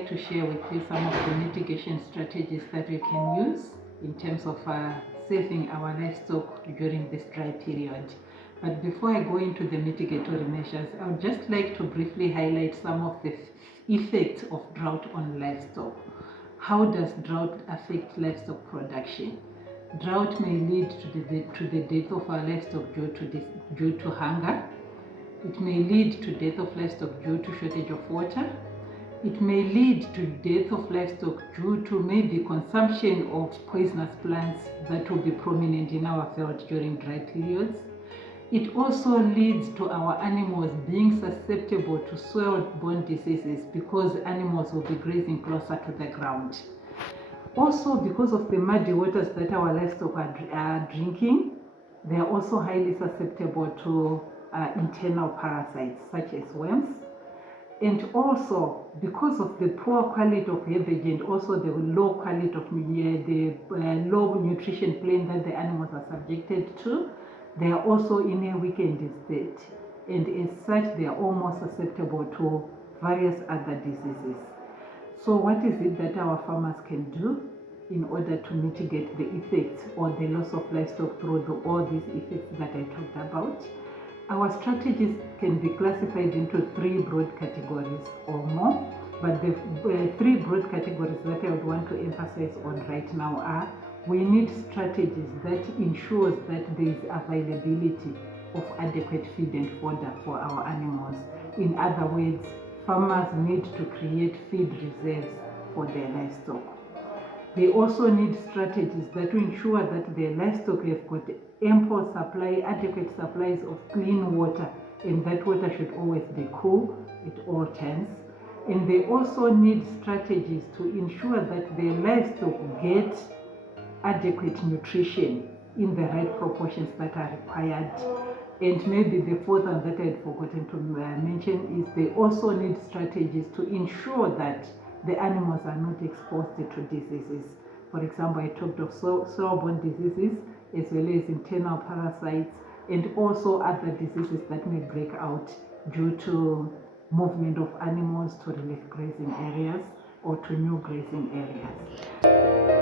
like to share with you some of the mitigation strategies that we can use in terms of saving our livestock during this dry period. But before I go into the mitigatory measures, I would just like to briefly highlight some of the effects of drought on livestock. How does drought affect livestock production? Drought may lead to the death of our livestock due to hunger. It may lead to death of livestock due to shortage of water. It may lead to death of livestock due to maybe consumption of poisonous plants that will be prominent in our field during dry periods. It also leads to our animals being susceptible to soil-borne diseases because animals will be grazing closer to the ground. Also, because of the muddy waters that our livestock are drinking, they are also highly susceptible to internal parasites such as worms. And also, because of the poor quality of herbage and also the low quality of low nutrition plan that the animals are subjected to, they are also in a weakened state. And as such, they are almost susceptible to various other diseases. So what is it that our farmers can do in order to mitigate the effects or the loss of livestock through all these effects that I talked about? Our strategies can be classified into three broad categories or more, but the three broad categories that I would want to emphasize on right now are: we need strategies that ensures that there is availability of adequate feed and fodder for our animals. In other words, farmers need to create feed reserves for their livestock. They also need strategies that will ensure that their livestock have got ample supply, adequate supplies of clean water, and that water should always be cool at all times. And they also need strategies to ensure that their livestock get adequate nutrition in the right proportions that are required. And maybe the fourth one that I had forgotten to mention is they also need strategies to ensure that the animals are not exposed to diseases. For example, I talked of soil-borne diseases as well as internal parasites and also other diseases that may break out due to movement of animals to relief grazing areas or to new grazing areas.